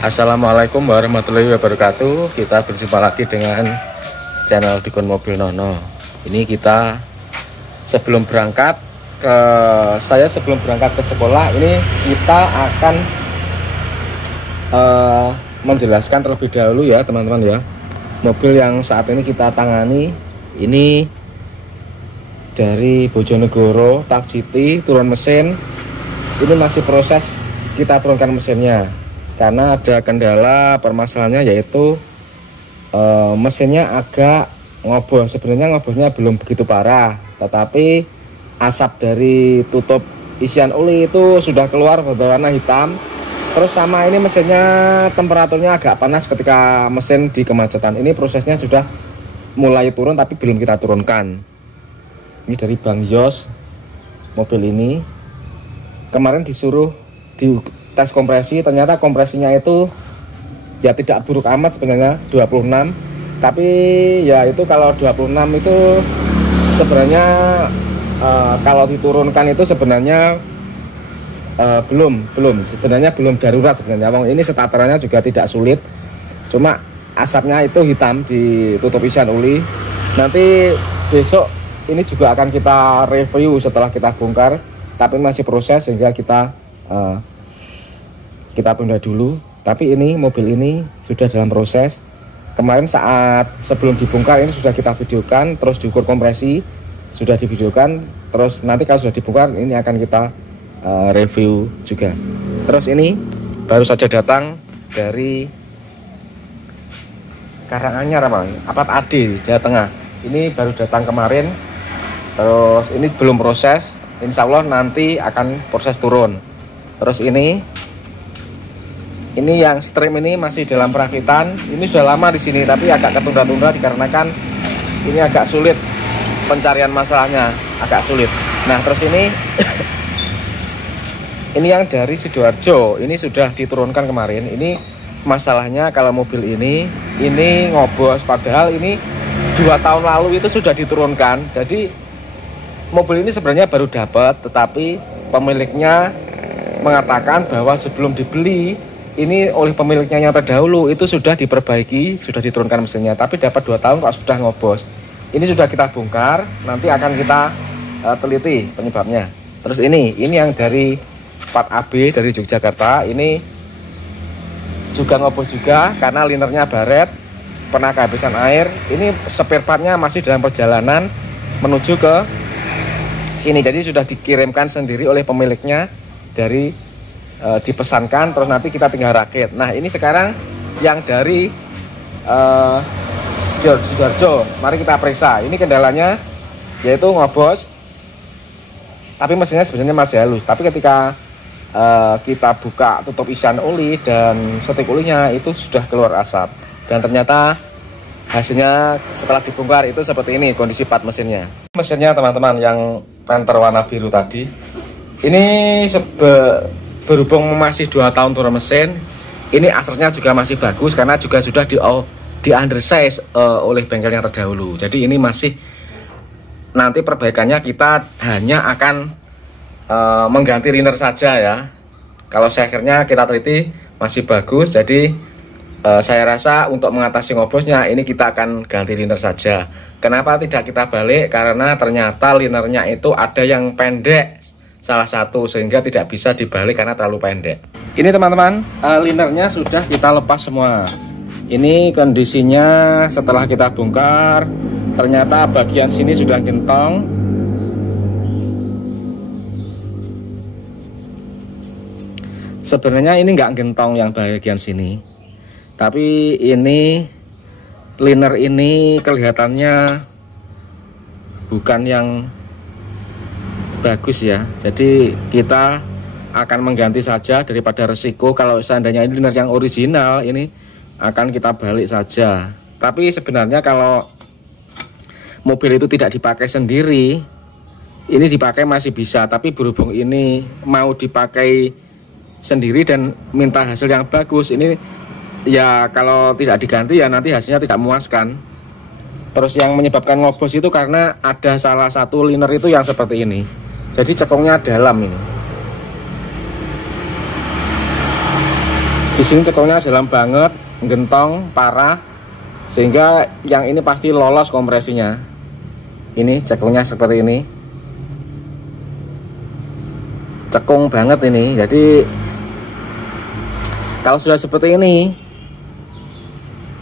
Assalamualaikum warahmatullahi wabarakatuh. Kita berjumpa lagi dengan channel Dukun Mobil Nono. Ini kita sebelum berangkat ke sekolah, ini kita akan menjelaskan terlebih dahulu ya teman-teman ya. Mobil yang saat ini kita tangani ini dari Bojonegoro, Tak City, turun mesin. Ini masih proses kita turunkan mesinnya karena ada kendala permasalahannya, yaitu mesinnya agak ngobos. Sebenarnya ngobosnya belum begitu parah, tetapi asap dari tutup isian oli itu sudah keluar berwarna hitam. Terus sama ini mesinnya temperaturnya agak panas ketika mesin di kemacetan. Ini prosesnya sudah mulai turun tapi belum kita turunkan. Ini dari Bang Yos. Mobil ini kemarin disuruh di tes kompresi, ternyata kompresinya itu ya tidak buruk amat sebenarnya, 26. Tapi ya itu kalau 26 itu sebenarnya kalau diturunkan itu sebenarnya belum darurat sebenarnya. Ini starterannya juga tidak sulit, cuma asapnya itu hitam di tutup isian oli. Nanti besok ini juga akan kita review setelah kita bongkar, tapi masih proses sehingga kita tunda dulu. Tapi ini mobil ini sudah dalam proses. Kemarin saat sebelum dibongkar ini sudah kita videokan, terus diukur kompresi sudah divideokan, terus nanti kalau sudah dibongkar ini akan kita review juga. Terus ini baru saja datang dari Karanganyar Apat Adi, Jawa Tengah. Ini baru datang kemarin. Terus ini belum proses, insya Allah nanti akan proses turun. Terus ini yang stream ini masih dalam perakitan. Ini sudah lama di sini tapi agak ketunda-tunda dikarenakan ini agak sulit pencarian masalahnya, agak sulit. Nah, terus ini yang dari Sidoarjo ini sudah diturunkan kemarin. Ini masalahnya kalau mobil ini ngobos, padahal ini 2 tahun lalu itu sudah diturunkan. Jadi mobil ini sebenarnya baru dapat, tetapi pemiliknya mengatakan bahwa sebelum dibeli ini oleh pemiliknya yang terdahulu itu sudah diperbaiki, sudah diturunkan mesinnya, tapi dapat 2 tahun kok sudah ngobos. Ini sudah kita bongkar, nanti akan kita teliti penyebabnya. Terus ini yang dari Part AB dari Yogyakarta, ini juga ngobos juga karena linernya baret, pernah kehabisan air. Ini spare partnya masih dalam perjalanan menuju ke sini, jadi sudah dikirimkan sendiri oleh pemiliknya, dari dipesankan, terus nanti kita tinggal rakit. Nah, ini sekarang yang dari Sidoarjo, mari kita periksa. Ini kendalanya yaitu ngobos, tapi mesinnya sebenarnya masih halus. Tapi ketika kita buka tutup isian oli dan setik olinya itu sudah keluar asap. Dan ternyata hasilnya setelah dibongkar itu seperti ini kondisi part mesinnya. Mesinnya teman-teman yang penter warna biru tadi, ini berhubung masih 2 tahun turun mesin, ini asapnya juga masih bagus karena juga sudah di undersize oleh bengkel yang terdahulu. Jadi ini masih, nanti perbaikannya kita hanya akan mengganti liner saja ya. Kalau sekernya kita teliti masih bagus, jadi saya rasa untuk mengatasi ngobosnya ini kita akan ganti liner saja. Kenapa tidak kita balik? Karena ternyata linernya itu ada yang pendek salah satu, sehingga tidak bisa dibalik karena terlalu pendek. Ini teman-teman, linernya sudah kita lepas semua. Ini kondisinya setelah kita bongkar, ternyata bagian sini sudah gentong. Sebenarnya ini nggak gentong yang bagian sini, tapi ini liner ini kelihatannya bukan yang bagus ya. Jadi kita akan mengganti saja daripada resiko. Kalau seandainya ini liner yang original, ini akan kita balik saja. Tapi sebenarnya kalau mobil itu tidak dipakai sendiri, ini dipakai masih bisa. Tapi berhubung ini mau dipakai sendiri dan minta hasil yang bagus, ini ya kalau tidak diganti ya nanti hasilnya tidak memuaskan. Terus yang menyebabkan ngobos itu karena ada salah satu liner itu yang seperti ini. Jadi cekungnya dalam ini. Di sini cekungnya dalam banget, gentong parah, sehingga yang ini pasti lolos kompresinya. Ini cekungnya seperti ini, cekung banget ini. Jadi kalau sudah seperti ini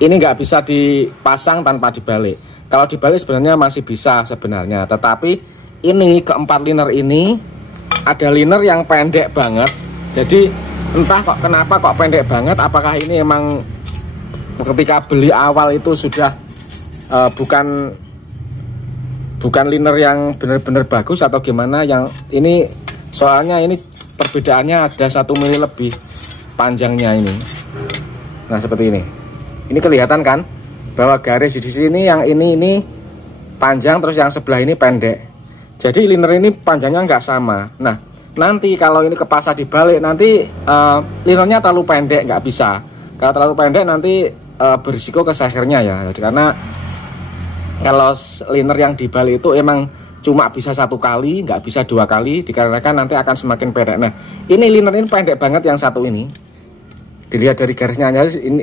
nggak bisa dipasang tanpa dibalik. Kalau dibalik sebenarnya masih bisa sebenarnya, tetapi ini keempat liner ini ada liner yang pendek banget. Jadi entah kok kenapa kok pendek banget. Apakah ini emang ketika beli awal itu sudah bukan liner yang benar-benar bagus atau gimana? Yang ini soalnya ini perbedaannya ada 1 mili lebih panjangnya ini. Nah seperti ini. Ini kelihatan kan bahwa garis di sini yang ini panjang, terus yang sebelah ini pendek. Jadi liner ini panjangnya nggak sama. Nah nanti kalau ini kepasang dibalik, nanti linernya terlalu pendek, nggak bisa. Kalau terlalu pendek nanti berisiko ke sehernya ya. Jadi karena kalau liner yang dibalik itu emang cuma bisa 1 kali, nggak bisa 2 kali, dikarenakan nanti akan semakin pendek. Nah ini liner ini pendek banget yang satu ini. Dilihat dari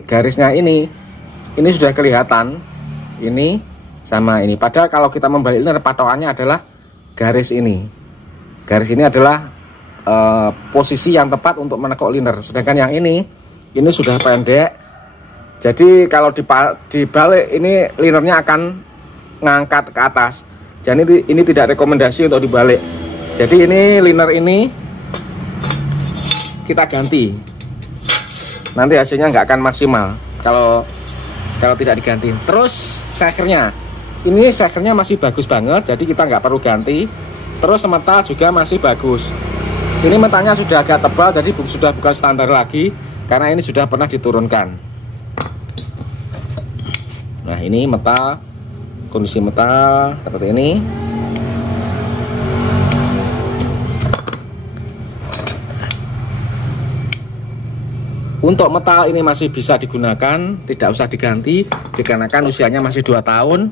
garisnya ini sudah kelihatan ini sama ini. Padahal kalau kita membalik liner, patokannya adalah garis ini. Garis ini adalah posisi yang tepat untuk menekuk liner. Sedangkan yang ini sudah pendek. Jadi kalau dibalik ini linernya akan ngangkat ke atas. Jadi ini tidak rekomendasi untuk dibalik. Jadi ini liner ini kita ganti. Nanti hasilnya nggak akan maksimal kalau tidak diganti. Terus sehernya, ini sehernya masih bagus banget, jadi kita nggak perlu ganti. Terus metal juga masih bagus. Ini metalnya sudah agak tebal, jadi sudah bukan standar lagi karena ini sudah pernah diturunkan. Nah ini metal, kondisi metal seperti ini. Untuk metal ini masih bisa digunakan, tidak usah diganti, dikarenakan usianya masih 2 tahun.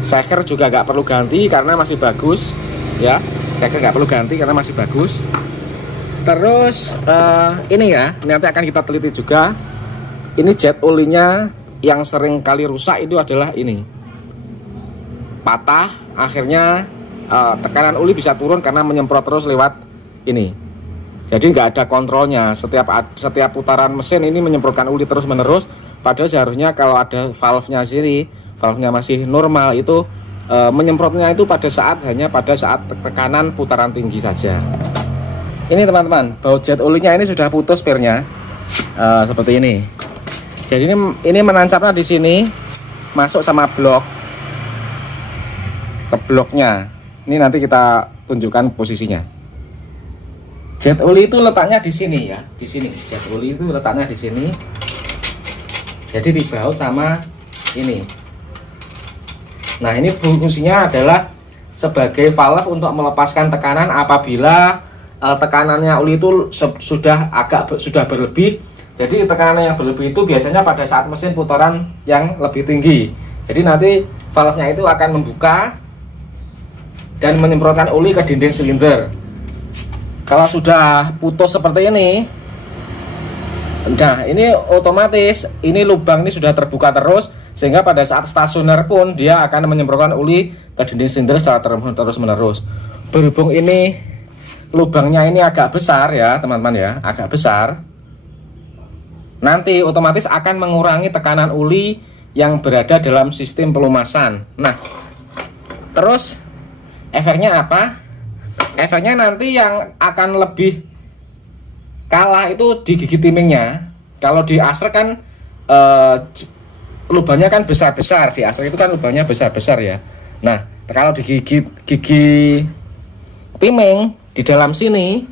Seher juga nggak perlu ganti karena masih bagus, ya. Seher nggak perlu ganti karena masih bagus. Terus ini ya, nanti akan kita teliti juga. Ini jet olinya yang sering kali rusak itu adalah ini, patah. Akhirnya tekanan oli bisa turun karena menyemprot terus lewat ini. Jadi nggak ada kontrolnya, setiap putaran mesin ini menyemprotkan oli terus menerus. Padahal seharusnya kalau ada valve-nya sendiri, valve-nya masih normal, itu menyemprotnya itu hanya pada saat tekanan putaran tinggi saja. Ini teman-teman, baut jet olinya ini sudah putus spare-nya, seperti ini. Jadi ini menancapnya di sini, masuk sama blok ke bloknya. Ini nanti kita tunjukkan posisinya. Jet oli itu letaknya di sini ya, di sini. Jet oli itu letaknya di sini. Jadi dibaut sama ini. Nah ini fungsinya adalah sebagai valve untuk melepaskan tekanan apabila tekanannya oli itu sudah berlebih. Jadi tekanan yang berlebih itu biasanya pada saat mesin putaran yang lebih tinggi. Jadi nanti valve-nya itu akan membuka dan menyemprotkan oli ke dinding silinder. Kalau sudah putus seperti ini, nah ini otomatis ini lubang ini sudah terbuka terus, sehingga pada saat stasioner pun dia akan menyemprotkan oli ke dinding silinder secara terus menerus. Berhubung ini lubangnya ini agak besar ya teman-teman ya, agak besar, nanti otomatis akan mengurangi tekanan oli yang berada dalam sistem pelumasan. Nah terus efeknya apa? Efeknya nanti yang akan lebih kalah itu di gigi timingnya. Kalau di Aster kan lubangnya kan besar-besar. Di Aster itu kan lubangnya besar-besar ya. Nah kalau di gigi timing di dalam sini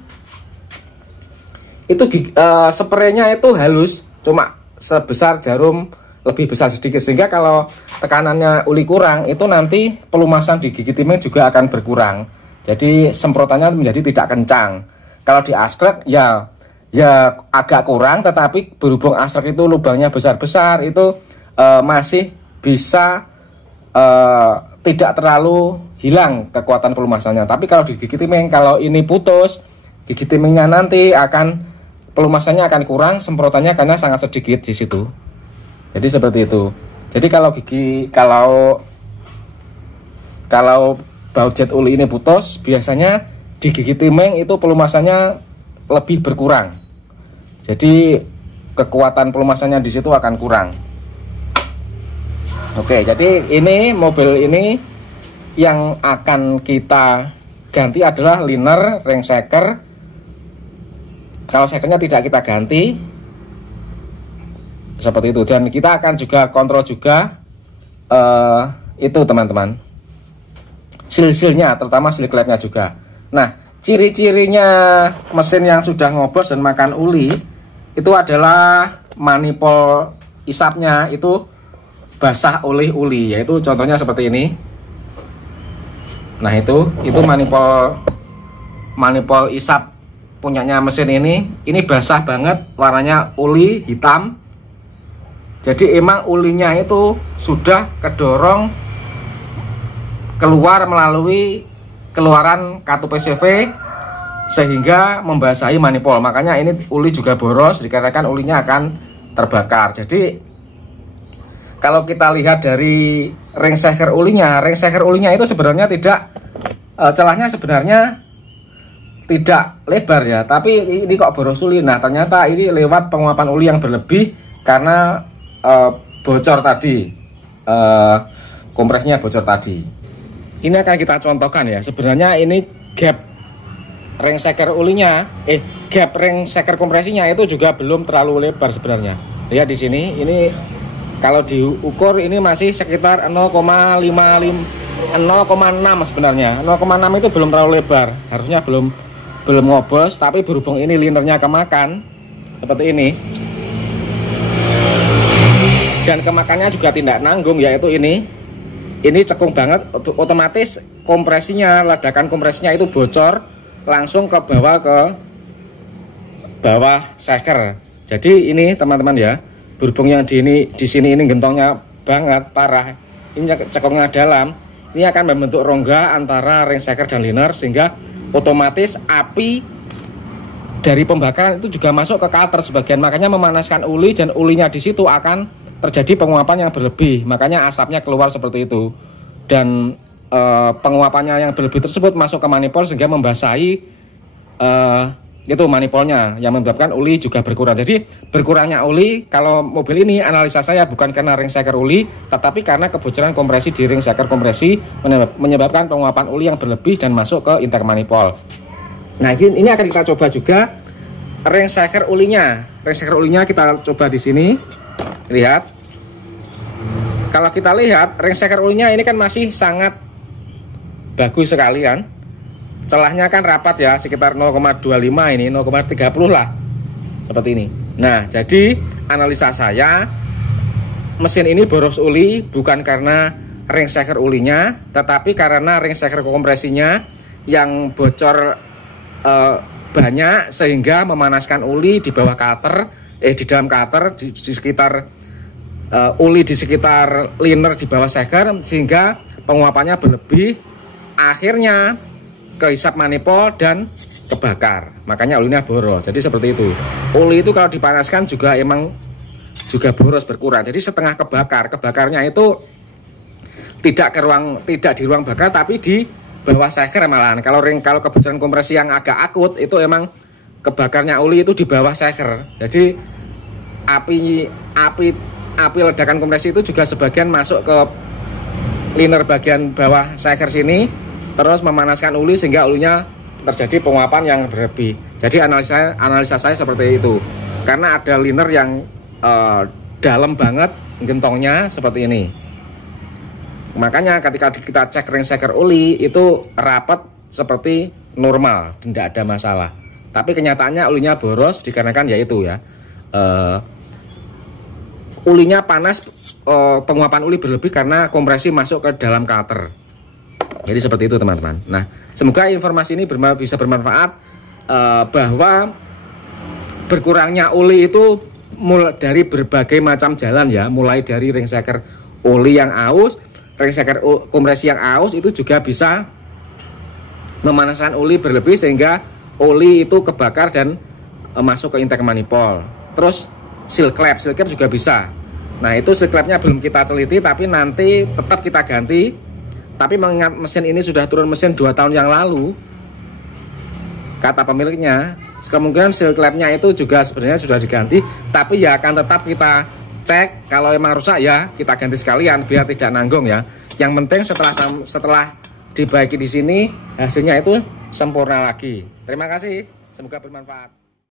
itu spraynya itu halus, cuma sebesar jarum, lebih besar sedikit, sehingga kalau tekanannya uli kurang itu nanti pelumasan di gigi timing juga akan berkurang. Jadi semprotannya menjadi tidak kencang. Kalau di Askrek ya agak kurang, tetapi berhubung Askrek itu lubangnya besar-besar, itu masih bisa tidak terlalu hilang kekuatan pelumasannya. Tapi kalau di gigi timing, kalau ini putus, gigi timingnya nanti akan pelumasannya akan kurang, semprotannya karena sangat sedikit di situ. Jadi seperti itu. Jadi kalau baut jet uli ini putus, biasanya di gigi timing itu pelumasannya lebih berkurang. Jadi kekuatan pelumasannya di situ akan kurang. Oke, jadi ini mobil ini yang akan kita ganti adalah liner ring shaker. Kalau shakernya tidak kita ganti, seperti itu. Dan kita akan juga kontrol juga itu teman-teman, seal-sealnya, terutama seal klepnya juga. Nah, ciri-cirinya mesin yang sudah ngobos dan makan uli itu adalah manifold isapnya itu basah oleh uli, yaitu contohnya seperti ini. Nah, itu manifold isap punyanya mesin ini basah banget, warnanya uli hitam. Jadi emang ulinya itu sudah kedorong keluar melalui keluaran kartu PCV sehingga membasahi manifold. Makanya ini uli juga boros dikarenakan ulinya akan terbakar. Jadi kalau kita lihat dari ring shaker ulinya itu sebenarnya tidak celahnya sebenarnya tidak lebar ya, tapi ini kok boros uli. Nah, ternyata ini lewat penguapan uli yang berlebih karena bocor tadi, kompresnya bocor tadi. Ini akan kita contohkan ya. Sebenarnya ini gap ring shaker ulinya, gap ring shaker kompresinya itu juga belum terlalu lebar sebenarnya. Lihat di sini, ini kalau diukur ini masih sekitar 0,6 sebenarnya. 0,6 itu belum terlalu lebar, harusnya belum ngobos. Tapi berhubung ini linernya kemakan seperti ini, dan kemakannya juga tidak nanggung, yaitu ini cekung banget, otomatis kompresinya, ledakan kompresinya itu bocor langsung ke bawah shaker. Jadi ini teman-teman ya, berhubung yang di sini ini gentongnya banget parah, ini cekungnya dalam, ini akan membentuk rongga antara ring shaker dan liner sehingga otomatis api dari pembakaran itu juga masuk ke cutter sebagian, makanya memanaskan uli dan ulinya di situ akan terjadi penguapan yang berlebih, makanya asapnya keluar seperti itu. Dan penguapannya yang berlebih tersebut masuk ke manifold sehingga membasahi itu manifoldnya, yang menyebabkan uli juga berkurang. Jadi berkurangnya uli kalau mobil ini, analisa saya bukan karena ring shaker uli, tetapi karena kebocoran kompresi di ring shaker kompresi menyebabkan penguapan uli yang berlebih dan masuk ke intake manifold. Nah, ini akan kita coba juga ring shaker ulinya. Ring shaker ulinya kita coba di sini. Lihat, kalau kita lihat ring shaker ulinya ini kan masih sangat bagus sekali kan, celahnya kan rapat ya, sekitar 0,25 ini 0,30 lah seperti ini. Nah, jadi analisa saya, mesin ini boros uli bukan karena ring shaker ulinya, tetapi karena ring shaker kompresinya yang bocor banyak sehingga memanaskan uli di bawah cutter, di dalam cutter, di sekitar uli di sekitar liner di bawah shaker, sehingga penguapannya berlebih, akhirnya kehisap manifold dan kebakar, makanya ulinya boros. Jadi seperti itu. Uli itu kalau dipanaskan juga emang juga boros berkurang, jadi setengah kebakar. Kebakarnya itu tidak di ruang bakar tapi di bawah shaker malahan. Kalau kebocoran kompresi yang agak akut itu emang kebakarnya uli itu di bawah shaker. Jadi api ledakan kompresi itu juga sebagian masuk ke liner bagian bawah shaker sini, terus memanaskan uli sehingga ulinya terjadi penguapan yang berlebih. Jadi analisa saya seperti itu, karena ada liner yang dalam banget gentongnya seperti ini. Makanya ketika kita cek ring shaker uli itu rapat seperti normal, tidak ada masalah. Tapi kenyataannya ulinya boros dikarenakan yaitu ya, ulinya panas, penguapan uli berlebih karena kompresi masuk ke dalam cutter. Jadi seperti itu teman-teman. Nah, semoga informasi ini bisa bermanfaat, bahwa berkurangnya uli itu mulai dari berbagai macam jalan ya, mulai dari ring shaker uli yang aus, ring shaker kompresi yang aus itu juga bisa memanaskan uli berlebih sehingga oli itu kebakar dan masuk ke intake manifold. Terus seal cap juga bisa. Nah itu seal clapnya belum kita teliti, tapi nanti tetap kita ganti. Tapi mengingat mesin ini sudah turun mesin 2 tahun yang lalu, kata pemiliknya, kemungkinan seal clapnya itu juga sebenarnya sudah diganti, tapi ya akan tetap kita cek. Kalau emang rusak ya kita ganti sekalian biar tidak nanggung ya. Yang penting setelah dibaiki di sini hasilnya itu sempurna lagi. Terima kasih, semoga bermanfaat.